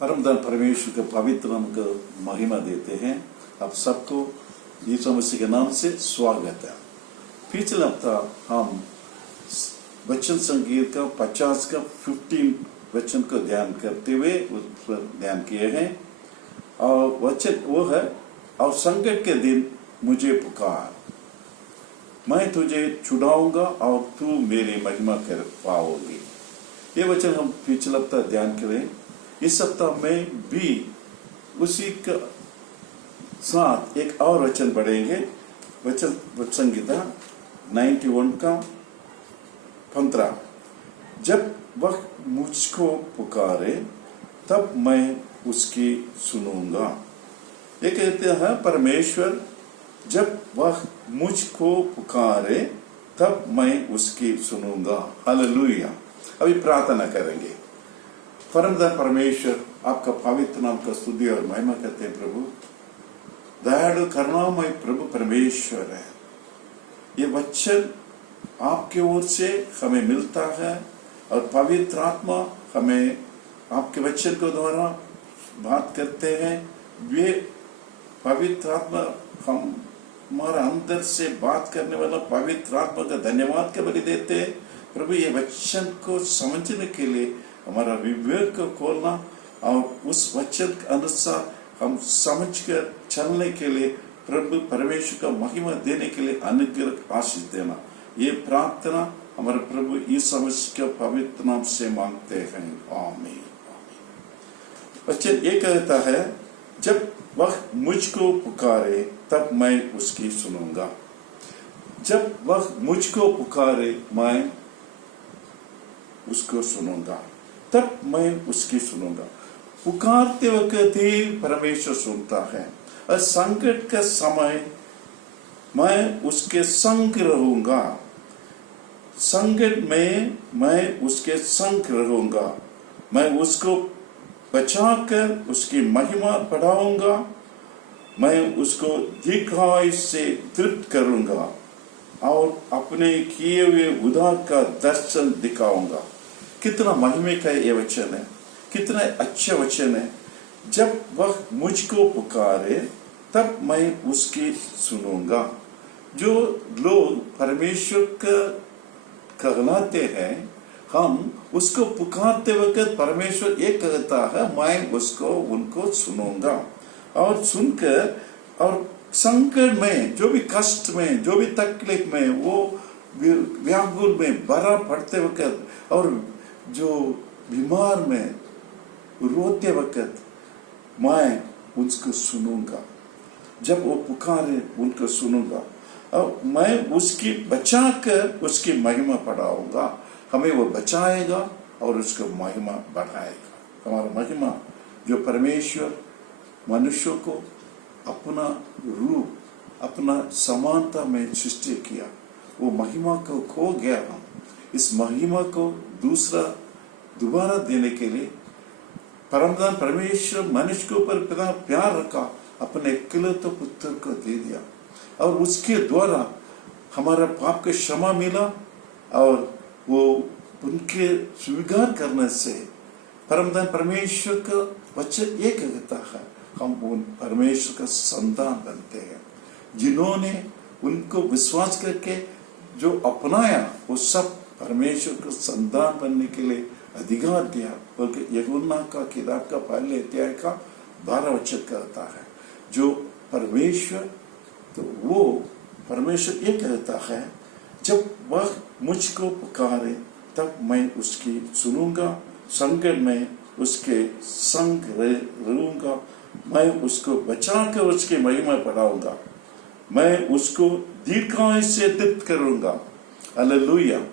परमधन परमेश्वर के पवित्र नाम को महिमा देते हैं। आप सबको यीशु मसीह के नाम से स्वागत है। पिछले हफ्ता हम वचन संगीत का 50 का 15 वचन को ध्यान करते हुए उस पर ध्यान किए हैं और वचन वो है, और संकट के दिन मुझे पुकार, मैं तुझे छुड़ाऊंगा और तू मेरी महिमा कर पाओगी। ये वचन हम पिछले हफ्ता ध्यान करें। इस सप्ताह में भी उसी के साथ एक और वचन बढ़ेंगे। वचन संगीता 91 का 15, जब वह मुझको पुकारे तब मैं उसकी सुनूंगा। ये कहते हैं परमेश्वर जब वह मुझको पुकारे तब मैं उसकी सुनूंगा। हालेलुया। अभी प्रार्थना करेंगे। परमधन परमेश्वर, आपका पवित्र नाम का स्तुति और महिमा करते हैं। प्रभु दयालु करुणामय प्रभु परमेश्वर है। ये वचन आपके ओर से हमें मिलता है और पवित्र आत्मा हमें आपके वचन के द्वारा बात करते हैं। वे पवित्र आत्मा हमारा अंदर से बात करने वाला पवित्र आत्मा का धन्यवाद के बलि देते हैं। प्रभु ये वचन को समझने के लिए हमारा विवेक को खोलना और उस वचन के अनुसार हम समझकर चलने के लिए प्रभु परमेश्वर का महिमा देने के लिए अनुग्रह आशीष देना, ये प्रार्थना हमारे प्रभु यीशु मसीह के पवित्र नाम से मांगते हैं। आमीन। वचन ये कहता है, जब वह मुझको पुकारे तब मैं उसकी सुनूंगा। जब वह मुझको पुकारे मैं उसको सुनूंगा, तब मैं उसकी सुनूंगा। पुकारते वक्त ही परमेश्वर सुनता है और संकट का समय मैं उसके संग रहूंगा। संकट में मैं उसके संग रहूंगा। मैं उसको बचाकर उसकी महिमा बढ़ाऊंगा। मैं उसको दीर्घायु से तृप्त करूंगा और अपने किए हुए उद्धार का दर्शन दिखाऊंगा। कितना महिमा का ये वचन है, कितना अच्छा वचन है। जब वह मुझको पुकारे तब मैं उसकी सुनूंगा। जो लोग परमेश्वर का कहलाते हैं, हम उसको पुकारते वक्त परमेश्वर ये कहता है, मैं उसको उनको सुनूंगा। और सुनकर और संकट में, जो भी कष्ट में, जो भी तकलीफ में, वो व्याकुल में भरा पड़ते वक्त और जो बीमार में रोते वक्त मैं उसको सुनूंगा। जब वो पुकारे उनको सुनूंगा और मैं उसकी बचाकर उसकी महिमा बढ़ाऊंगा। हमें वो बचाएगा और उसको महिमा बढ़ाएगा। हमारा महिमा जो परमेश्वर मनुष्यों को अपना रूप, अपना समानता में सृष्टि किया, वो महिमा को खो गया। हम इस महिमा को दोबारा देने के लिए परमधन परमेश्वर मनुष्य के ऊपर इतना प्यार रखा, अपने इकलौते पुत्र को दे दिया और उसके द्वारा हमारा पाप का क्षमा मिला। और वो उनके स्वीकार करने से परमधन परमेश्वर का वचन ये कहता है, हम उन परमेश्वर का संतान बनते हैं। जिन्होंने उनको विश्वास करके जो अपनाया, वो सब परमेश्वर को संतान बनने के लिए अधिकार दिया। बल्कि यूहन्ना का किताब का पहले अध्याय का 12 वचन कहता है, जो परमेश्वर, तो वो परमेश्वर ये कहता है, जब वह मुझको पुकारे तब मैं उसकी सुनूंगा। संकट में उसके संग रहूंगा। मैं उसको बचाकर उसकी महिमा बढ़ाऊंगा। मैं उसको दीर्घायु से तृप्त करूंगा। हालेलुया।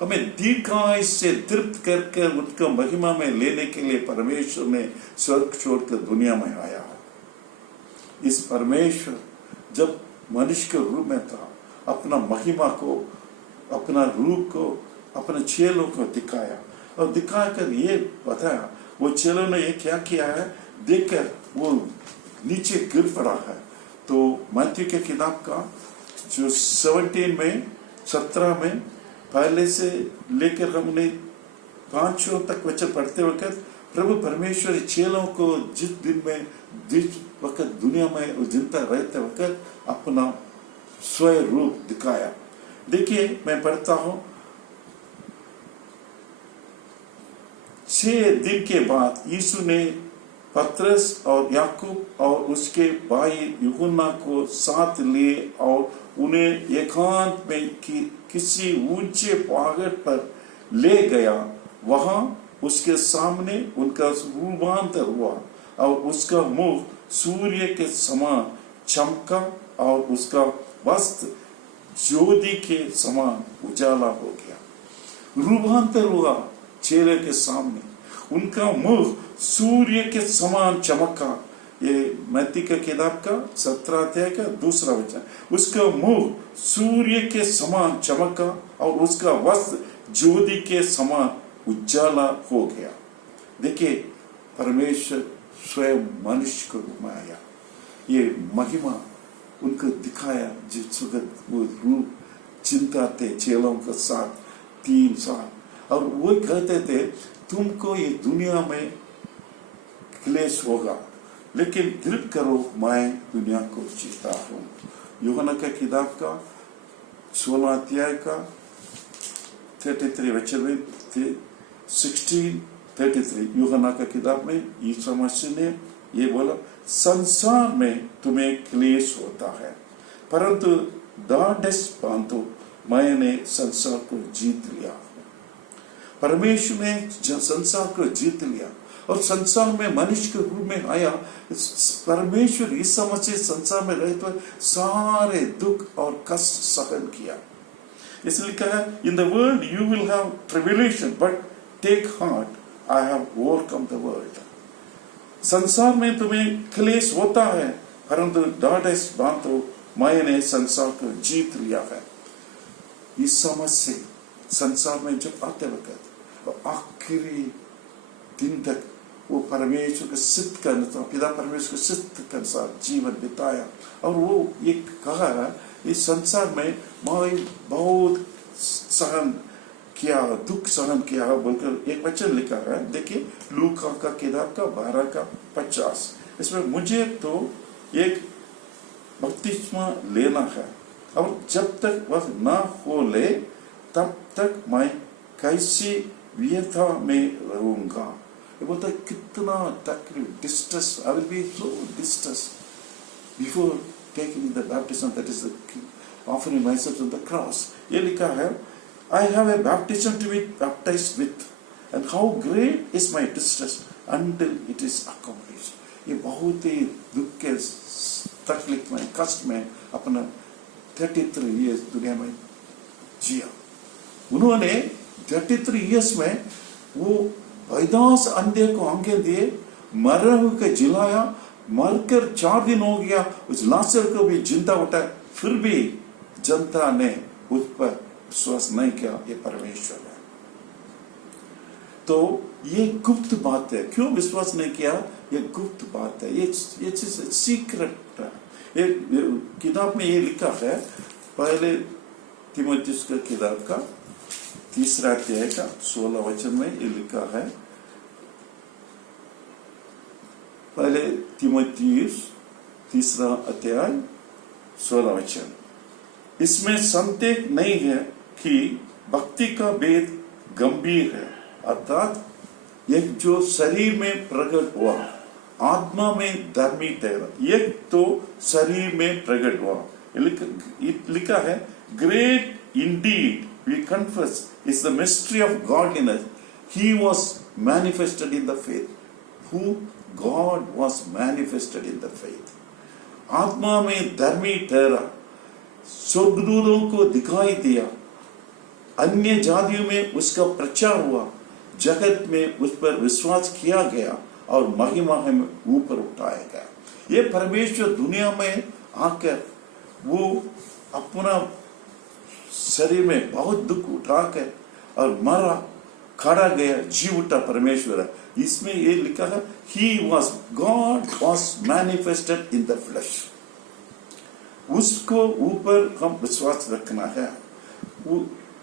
हमें दीर्घायु से तृप्त करके उनका महिमा में लेने के लिए परमेश्वर ने स्वर्ग छोड़कर दुनिया में आया। इस परमेश्वर जब मनुष्य के रूप में था, अपना महिमा को, अपना रूप को, अपने चेलों को दिखाया और दिखाकर ये बताया। वो चेलों ने ये क्या किया है, देखकर वो नीचे गिर पड़ा है। तो मत्ती के किताब का जो 17 में पहले से लेकर हमने 5 तक वचन पढ़ते वक्त प्रभु परमेश्वर चेलों को जिस दिन में जिस वक्त दुनिया में जिंदा रहते वक्त अपना स्वयं रूप दिखाया। देखिए मैं पढ़ता हूं, 6 दिन के बाद यीशु ने पतरस और याकूब और उसके भाई यूहन्ना को साथ लिए और उन्हें एकांत में किसी ऊंचे पहाड़ पर ले गया। वहां उसके सामने उनका रूपांतर हुआ और उसका मुंह सूर्य के समान चमका और उसका वस्त्र ज्योति के समान उजाला हो गया। रूपांतर हुआ चेले के सामने, उनका मुंह सूर्य के समान चमका। ये मत्ती का किताब का 17 अध्याय का 2 वचन। उसका मुंह सूर्य के समान चमका और उसका वस्त्र ज्योति के समान उजाला हो गया। देखिए परमेश्वर स्वयं मनुष्य को रूप में आया, ये महिमा उनको दिखाया। जिस वक्त वो रूप चिंता थे चेलों के साथ 3 साल, और वो कहते थे तुमको ये दुनिया में क्लेश होगा, लेकिन दृढ़ करो मैं दुनिया को जीता हूं। यूहन्ना का किताब का 16 अध्याय का 33 वचन में 16:33 यूहन्ना का किताब में यीशु मसीह ने ये बोला, संसार में तुम्हें क्लेश होता है, परंतु दाढ़ बांधो, मैंने संसार को जीत लिया। परमेश्वर ने संसार को जीत लिया और संसार में मनुष्य के रूप में आया। परमेश्वर यीशु मसीह संसार में रहते हुए सारे दुख और कष्ट सहन किया। इसलिए लिखा है, in the world you will have tribulation but take heart, I have overcome the world. संसार में तुम्हें क्लेश होता है, परंतु दाढ़ बांधो, मैंने संसार को जीत लिया है। यीशु मसीह संसार में जब आते वक्त आखिरी दिन तक वो परमेश्वर को सिद्ध करने, पिता परमेश्वर को सिद्ध के अनुसार जीवन बिताया। और वो ये कहा इस संसार में मैं बहुत सहन किया, दुख सहन किया बोलकर एक वचन लिखा है। देखिए लूका का किताब का 12 का 50, इसमें मुझे तो एक बपतिस्मा लेना है और जब तक वह ना हो ले तब तक मैं कैसी व्यथा में रहूंगा। ये बोलता है कितना तकलीफ, distress, I will be so distress before taking the baptism, that is the offering myself on the cross. ये लिखा है, I have a baptism to be baptized with, and how great is my distress until it is accomplished. ये बहुत ही दुख के तकलीफ में, कष्ट में अपना 33 years दुनिया में जिया। उन्होंने 33 years में वो पैदास अंधे को आंखें दिए, मरे हुए को जिलाया, मरकर 4 दिन हो गया, उस लाजर को भी जिंदा उठाया, फिर भी जनता ने उस पर विश्वास नहीं किया। ये परमेश्वर है। तो ये गुप्त बात है। क्यों विश्वास नहीं किया? ये गुप्त बात है, ये सीक्रेट है। ये किताब में ये लिखा है, पहले तीमुथियुस का किताब का 3 अध्याय का 16 वचन में ये लिखा है। पहले तीमुथियुस 3 अध्याय 16 वचन, इसमें संदेह नहीं है कि भक्ति का भेद गंभीर है, अर्थात एक जो शरीर में प्रकट हुआ, आत्मा में धर्मी ठहरा, एक तो शरीर में प्रकट हुआ। लिखा है, great indeed we confess is the mystery of godliness, he was manifested in the faith, who God was manifested in the faith. आत्मा में धर्मी ठहरा, स्वर्गदूतों को दिखाई दिया, अन्य जातियों में उसका प्रचार हुआ, जगत में उस पर विश्वास किया गया और महिमा में ऊपर उठाया गया। ये परमेश्वर दुनिया में आकर वो अपना शरीर में बहुत दुख उठाकर और मरा, खड़ा गया, जी उठा परमेश्वर है। इसमें ये लिखा है, he was, God was manifested in the flash. उसको ऊपर हम विश्वास रखना है।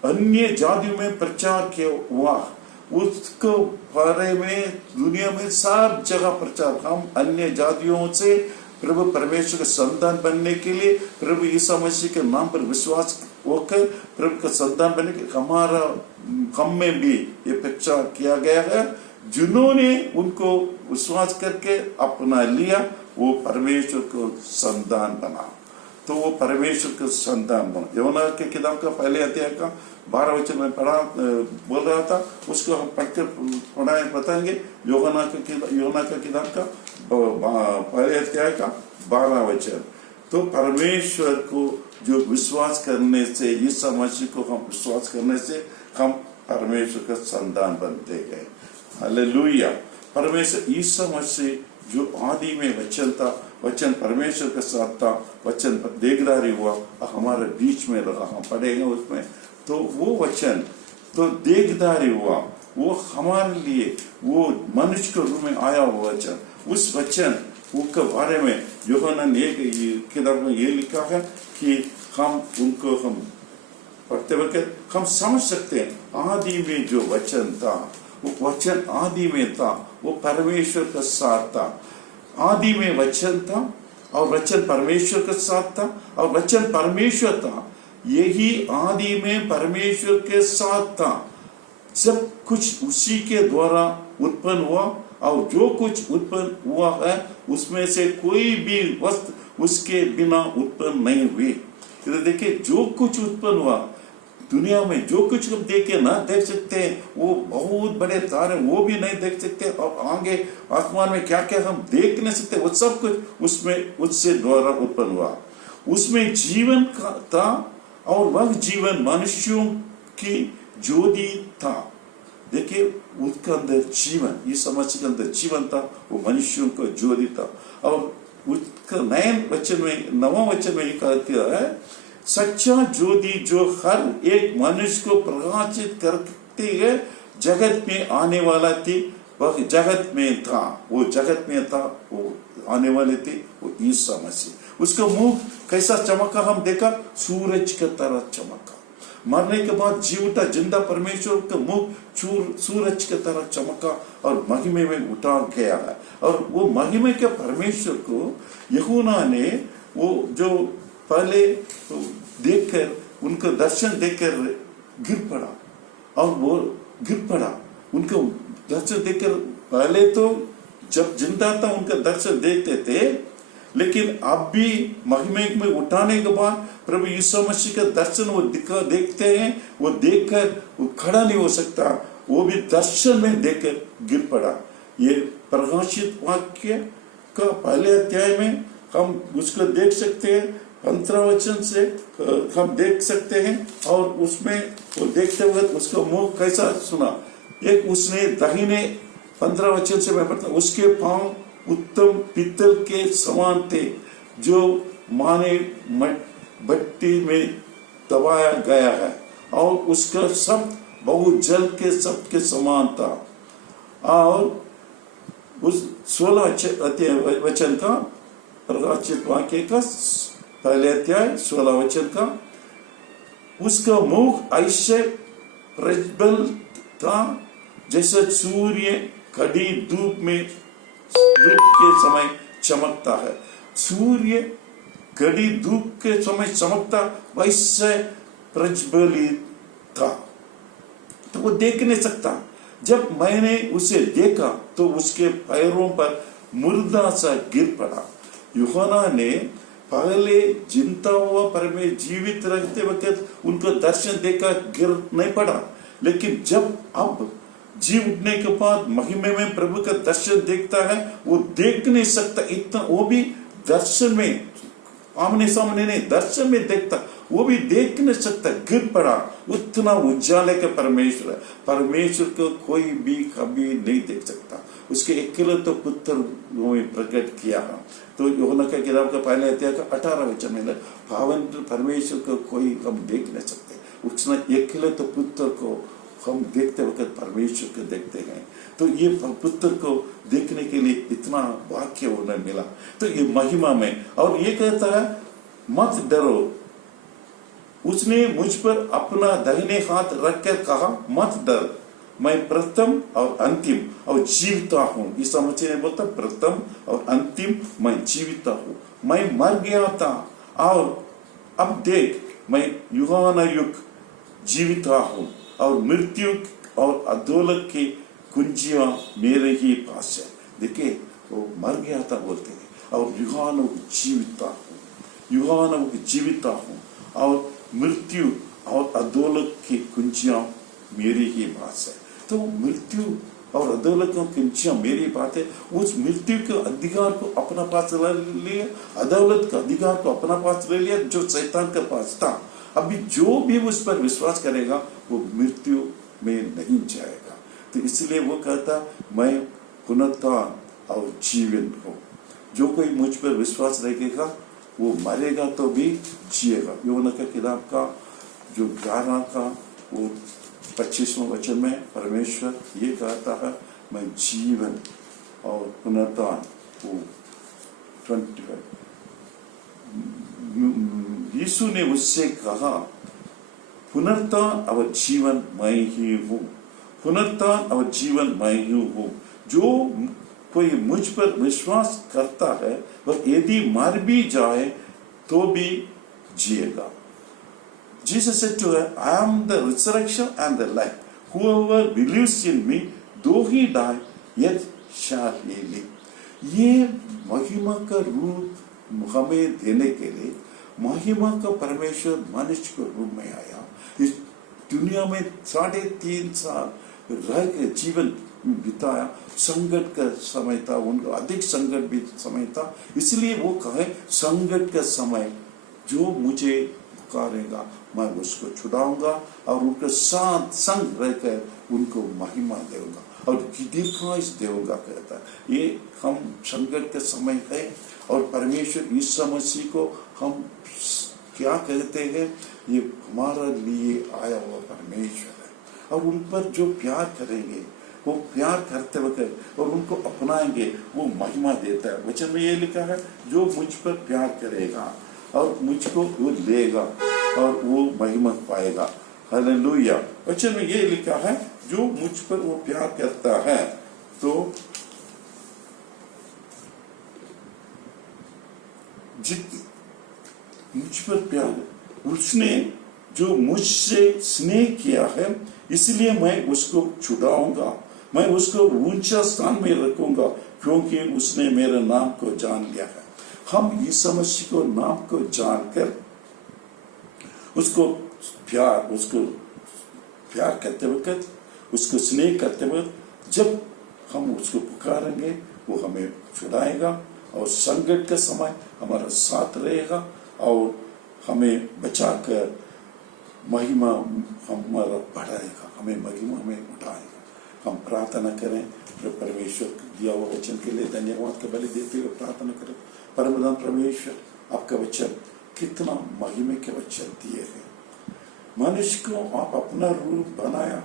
अन्य जातियों में प्रचार किया हुआ उसको बारे में दुनिया में सब जगह प्रचार। हम अन्य जातियों से प्रभु परमेश्वर का संतान बनने के लिए, प्रभु यीशु मसीह के नाम पर विश्वास होकर प्रभु का संतान बनने के हमारा हम में भी ये प्रचार किया गया है। जिन्होंने उनको विश्वास करके अपना लिया वो परमेश्वर को संतान बना। तो वो परमेश्वर का संतान बना। यूहन्ना के किताब का पहले अध्याय का 12 वचन में पढ़ा बोल रहा था, उसको हम पढ़कर पढ़ाए बताएंगे। यूहन्ना का किताब का पहले अध्याय का 12 वचन। तो परमेश्वर को जो विश्वास करने से, यीशु मसीह को हम विश्वास करने से हम परमेश्वर का संतान बनते हैं। हालेलुया। परमेश्वर यीशु मसीह जो आदि में वचन था, वचन परमेश्वर के साथ था, वचन देहधारी हुआ और हमारे बीच में रहा। हम पढ़ेंगे उसमें। तो वो वचन तो देहधारी हुआ, वो हमारे लिए वो मनुष्य के रूप में आया हुआ वचन। उस वचन के बारे में यूहन्ना ने किताब में ये लिखा है कि हम उनको हम पढ़ते वक्त हम समझ सकते हैं। आदि में जो वचन था, वो वचन आदि में था, वो परमेश्वर के साथ था। आदि में वचन था और वचन परमेश्वर के साथ था और वचन परमेश्वर था। यही आदि में परमेश्वर के साथ था। सब कुछ उसी के द्वारा उत्पन्न हुआ और जो कुछ उत्पन्न हुआ है उसमें से कोई भी वस्तु उसके बिना उत्पन्न नहीं हुई। तो देखिए, जो कुछ उत्पन्न हुआ दुनिया में, जो कुछ हम देखे ना देख सकते हैं, वो बहुत बड़े तारे वो भी नहीं देख सकते, और आगे आसमान में क्या क्या हम देख नहीं सकते, वो सब कुछ उसमें उससे द्वारा उत्पन्न हुआ। उसमें जीवन था और वह जीवन मनुष्यों की ज्योति था। देखिए, उसके अंदर जीवन, ये समझ के अंदर जीवन था, वो मनुष्यों का ज्योति था। और उसका नवा वचन में ये कहते हैं, सच्चा ज्योति जो हर एक मनुष्य को प्रकाशित करती है, जगत में आने वाला थी, वह जगत में था, वो जगत में था, वो आने वाले थे, वो यीशु मसीह। उसका मुंह कैसा चमका हम देखा, सूरज की तरह चमका। मरने के बाद जी उठा, जिंदा परमेश्वर का मुंह सूरज की तरह चमका और महिमा में उठा गया है। और वो महिमा के परमेश्वर को यूहन्ना ने वो जो पहले तो देखकर, उनका दर्शन देखकर गिर पड़ा, और वो गिर पड़ा। उनको दर्शन देखकर, पहले तो जब जिंदा था उनका दर्शन देखते थे, लेकिन अब भी महिमा में उठाने के बाद प्रभु यीशु मसीह का दर्शन वो देखते हैं। वो देखकर वो खड़ा नहीं हो सकता, वो भी दर्शन में देखकर गिर पड़ा। ये प्रकाशित वाक्य का पहले अध्याय में हम उसको देख सकते हैं। 15 वचन से हम देख सकते हैं। और उसमें वो देखते हुए उसका मुंह कैसा सुना। एक उसने दाहिने 15 वचन से मैं पढ़ता, उसके पांव उत्तम पीतल के समान थे, जो माने भट्टी में दबाया गया है, और उसका शब्द बहुत जल के शब्द के समान था। और उस 16 वचन का प्रकाशित वाक्य का पहले अध्याय 16 वचन का, उसका मुख ऐसे प्रज्वलित था जैसे सूर्य कड़ी धूप के समय चमकता है। सूर्य कड़ी धूप के समय चमकता, वैसे प्रज्वलित था। तो वो देख नहीं सकता। जब मैंने उसे देखा तो उसके पैरों पर मुर्दा सा गिर पड़ा। यूहन्ना ने पहले जिंदा हुआ परमेश्वर जीवित रहते वक्त उनको दर्शन देखा, गिर नहीं पड़ा। लेकिन जब अब जी उठने के बाद महिमा में प्रभु का दर्शन देखता है, वो देख नहीं सकता इतना, वो भी दर्शन में, आमने सामने नहीं, दर्शन में देखता, वो भी देख नहीं सकता, गिर पड़ा। उतना उजाले का परमेश्वर है। परमेश्वर को कोई भी कभी नहीं देख सकता। उसके इकलौते पुत्र में प्रकट किया। तो यूहन्ना का किताब का पहले अध्याय का 18 वचन में, पावन परमेश्वर को कोई हम देख नहीं सकते। उसने इकलौते पुत्र को हम देखते वक्त परमेश्वर को देखते हैं। तो ये पुत्र को देखने के लिए इतना वाक्य उन्हें मिला। तो ये महिमा में, और ये कहता है, मत डरो। उसने मुझ पर अपना दाहिने हाथ रखकर कहा, मत डर, मैं प्रथम और अंतिम और जीविता हूँ। इस समझ में बोलता प्रथम और अंतिम मैं जीविता हूँ। मैं मर गया था और अब देख मैं युगानुयुग जीविता हूँ और मृत्यु और अधोलोक की कुंजियां मेरे ही पास है। देखिए वो मर गया था बोलते हैं और युगानुयुग जीविता हूँ, युगानुयुग जीविता हूँ और मृत्यु और अधोलोक की कुंजियां मेरी ही पास है। तो मृत्यु और अधोलोक की कुंजियां मेरी बात है। उस मृत्यु के अधिकार को अपना पास ले लिया, अधोलोक का अधिकार को अपना पास ले लिया जो शैतान के पास था। अभी जो भी उस पर विश्वास करेगा वो मृत्यु में नहीं जाएगा। तो इसलिए वो कहता मैं पुनरुत्थान और जीवन हूँ। जो कोई मुझ पर विश्वास रखेगा वो मरेगा तो भी जिएगा। यूहन्ना की किताब का जो 11 का वो 25वां वचन में परमेश्वर ये कहता है मैं जीवन और पुनरुत्थान हूँ। 25 यीशु ने उससे कहा पुनरुत्थान और जीवन मैं ही हूँ, पुनरुत्थान और जीवन मैं ही हूँ। जो कोई मुझ पर विश्वास करता है वह यदि मर भी जाए तो भी जिएगा। Jesus said to her, I am the resurrection and the life. Whoever believes in me, though he die, yet shall he live. ये महिमा का रूप हमें देने के लिए महिमा का परमेश्वर मनुष्य के रूप में आया। इस दुनिया में 3.5 साल रह के जीवन बिताया। संकट का समय था, उनको अधिक संकट भी समय था। इसलिए वो कहे संकट का समय जो मुझे पुकारेगा मैं उसको छुड़ाऊंगा और उनके साथ संग रहकर उनको महिमा देऊंगा और दीर्घायुष देऊंगा कहता है। ये हम संकट का समय है और परमेश्वर यीशु मसीह को हम क्या कहते हैं, ये हमारा लिए आया हुआ परमेश्वर है। और उन पर जो प्यार करेंगे वो प्यार करते वक्त और उनको अपनाएंगे वो महिमा देता है। वचन में ये लिखा है जो मुझ पर प्यार करेगा और मुझको वो लेगा और वो महिमा पाएगा। हालेलुया। वचन में ये लिखा है जो मुझ पर वो प्यार करता है तो मुझ पर प्यार, उसने जो मुझसे स्नेह किया है इसलिए मैं उसको छुड़ाऊंगा, मैं उसको ऊंचा स्थान में रखूंगा क्योंकि उसने मेरे नाम को जान लिया है। हम यीशु मसीह को नाम को जानकर उसको प्यार करते वक्त, उसको स्नेह करते वक्त जब हम उसको पुकारेंगे वो हमें छुड़ाएगा और संकट का समय हमारा साथ रहेगा और हमें बचाकर महिमा हमारा बढ़ाएगा, हमें महिमा में उठाएगा। हम प्रार्थना करें। परमेश्वर दिया हुआ वचन के लिए धन्यवाद के बलि देते हुए प्रार्थना करें। परमप्रधान परमेश्वर आपका वचन कितना महिमा के वचन दिए हैं। मनुष्य को आप अपना रूप बनाया,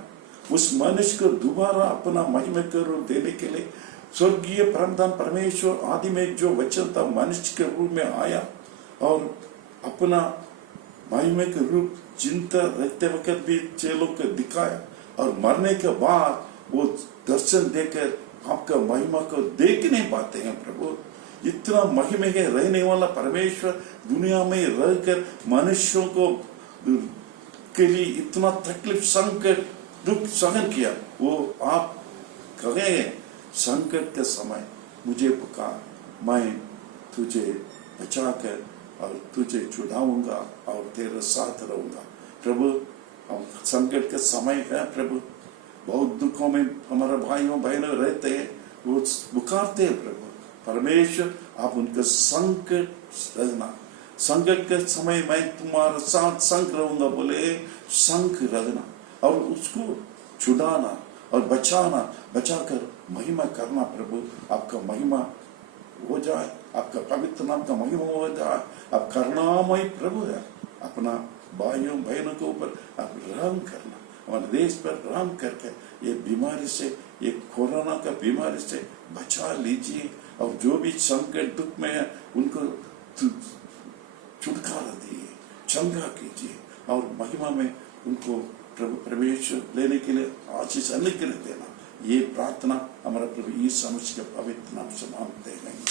उस मनुष्य को दोबारा अपना महिमा का रूप देने के लिए स्वर्गीय परमप्रधान परमेश्वर आदि में जो वचन था मनुष्य के रूप में आया और अपना महिमा के रूप चिंता रखते वक्त भी चेलों को दिखाया और मरने के बाद वो दर्शन देकर आपका महिमा को देख नहीं पाते हैं। प्रभु इतना महिमा के रहने वाला परमेश्वर दुनिया में रहकर मनुष्यों को के लिए इतना तकलीफ संकट दुख सहन किया। वो आप कहे संकट के समय मुझे पुकार, मैं तुझे बचाकर और तुझे छुड़ाऊंगा और तेरे साथ रहूंगा। प्रभु हम संकट के समय है प्रभु, बहुत दुखों में हमारे भाइयों बहनों रहते हैं, वो पुकारते हैं प्रभु परमेश्वर आप उनके संकट रहना, संकट के समय मैं तुम्हारे साथ संग रहूंगा बोले संग रहना और उसको छुड़ाना और बचाना, बचाकर महिमा करना। प्रभु आपका महिमा हो जाए, आपका पवित्र नाम का महिमा हो जाए। आप करुणामय प्रभु है, अपना भाइयों बहनों के ऊपर आप रहम करना, हमारे देश पर रहम करके ये बीमारी से, ये कोरोना का बीमारी से बचा लीजिए और जो भी संकट दुख में है उनको छुटकारा दिए, चंगा कीजिए और महिमा में उनको प्रभु प्रवेश लेने के लिए आशीष अनुग्रह देना, ये प्रार्थना हमारा प्रभु यीशु मसीह के पवित्र नाम से मांगते हैं।